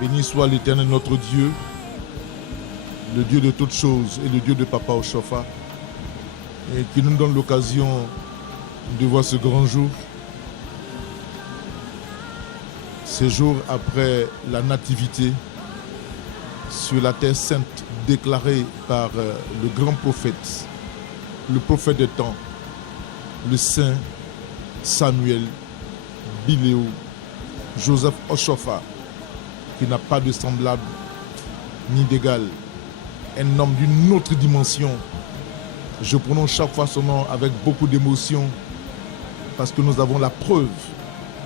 Béni soit l'Éternel notre Dieu, le Dieu de toutes choses et le Dieu de Papa Oshofa, et qui nous donne l'occasion de voir ce grand jour. Ce jour après la nativité sur la terre sainte déclarée par le grand prophète, le prophète des temps, le saint Samuel Biléo Joseph Oshofa, qui n'a pas de semblable ni d'égal, un homme d'une autre dimension. Je prononce chaque fois son nom avec beaucoup d'émotion parce que nous avons la preuve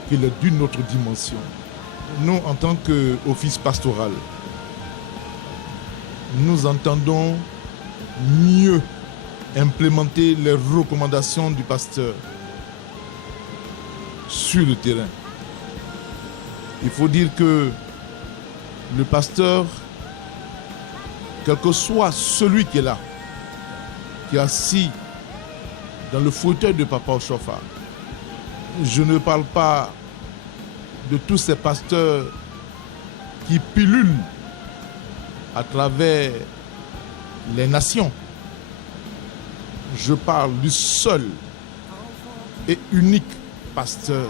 qu'il est d'une autre dimension. Nous, en tant qu'office pastoral, nous entendons mieux implémenter les recommandations du pasteur sur le terrain. Il faut dire que le pasteur, quel que soit celui qui est là, qui est assis dans le fauteuil de Papa Oshofa, je ne parle pas de tous ces pasteurs qui pilulent à travers les nations. Je parle du seul et unique pasteur,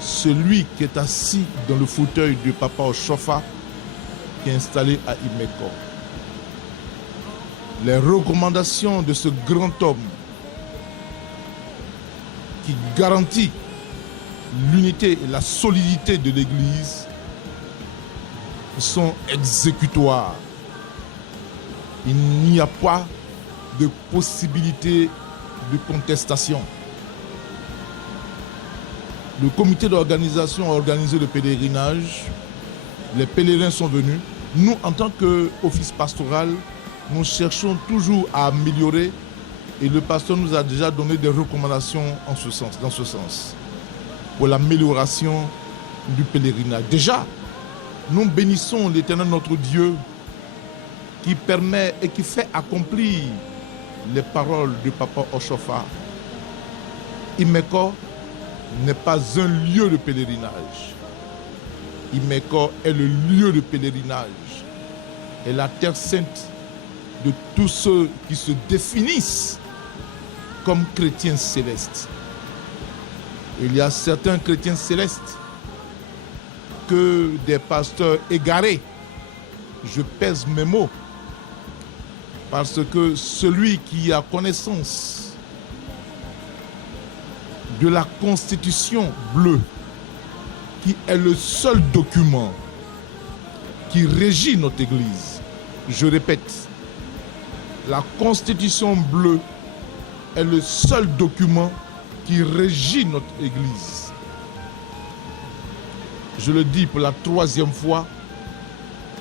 celui qui est assis dans le fauteuil de Papa Oshofa, qui est installé à Imeko. Les recommandations de ce grand homme qui garantit l'unité et la solidité de l'Église sont exécutoires. Il n'y a pas de possibilité de contestation. Le comité d'organisation a organisé le pèlerinage. Les pèlerins sont venus. Nous, en tant qu'office pastoral, nous cherchons toujours à améliorer et le pasteur nous a déjà donné des recommandations en ce sens, dans ce sens, pour l'amélioration du pèlerinage. Déjà, nous bénissons l'Éternel notre Dieu qui permet et qui fait accomplir les paroles de Papa Oshofa. Imeko n'est pas un lieu de pèlerinage. Imeko est le lieu de pèlerinage et la terre sainte de tous ceux qui se définissent comme chrétiens célestes. Il y a certains chrétiens célestes que des pasteurs égarés, je pèse mes mots, parce que celui qui a connaissance de la Constitution bleue, qui est le seul document qui régit notre Église, je répète, la Constitution bleue est le seul document qui régit notre Église. Je le dis pour la troisième fois,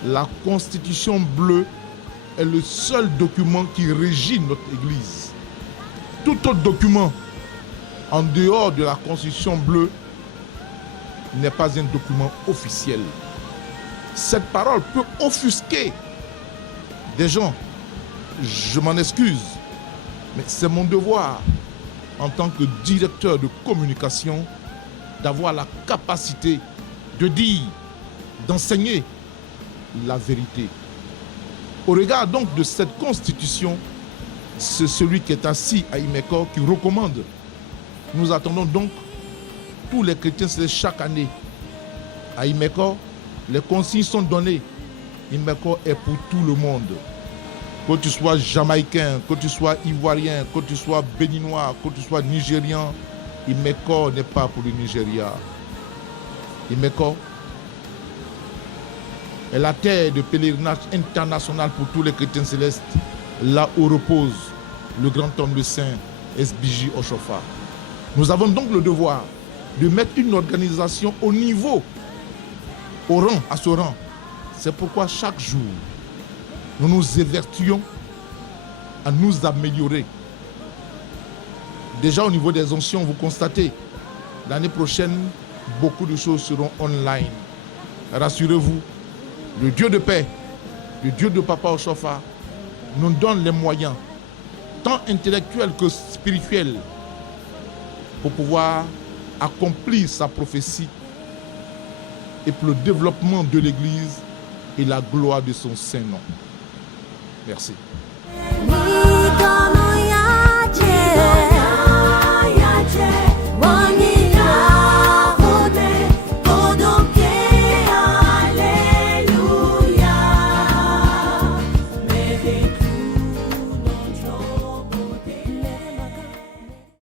la Constitution bleue est le seul document qui régit notre Église. Tout autre document en dehors de la Constitution bleue n'est pas un document officiel. Cette parole peut offusquer des gens. Je m'en excuse, mais c'est mon devoir en tant que directeur de communication d'avoir la capacité de dire, d'enseigner la vérité. Au regard donc de cette constitution, c'est celui qui est assis à Imeko qui recommande. Nous attendons donc tous les chrétiens chaque année. À Imeko, les consignes sont données. Imeko est pour tout le monde. Que tu sois jamaïcain, que tu sois ivoirien, que tu sois béninois, que tu sois nigérian, Imeko n'est pas pour le Nigeria. Imeko est la terre de pèlerinage international pour tous les chrétiens célestes, là où repose le grand homme, le saint SBJ Oshofa. Nous avons donc le devoir de mettre une organisation au niveau, au rang, à ce rang. C'est pourquoi chaque jour, nous nous évertuons à nous améliorer. Déjà au niveau des anciens, vous constatez, l'année prochaine, beaucoup de choses seront online. Rassurez-vous, le Dieu de paix, le Dieu de Papa Oshofa, nous donne les moyens, tant intellectuels que spirituels, pour pouvoir accomplir sa prophétie et pour le développement de l'Église et la gloire de son Saint-Nom. Merci.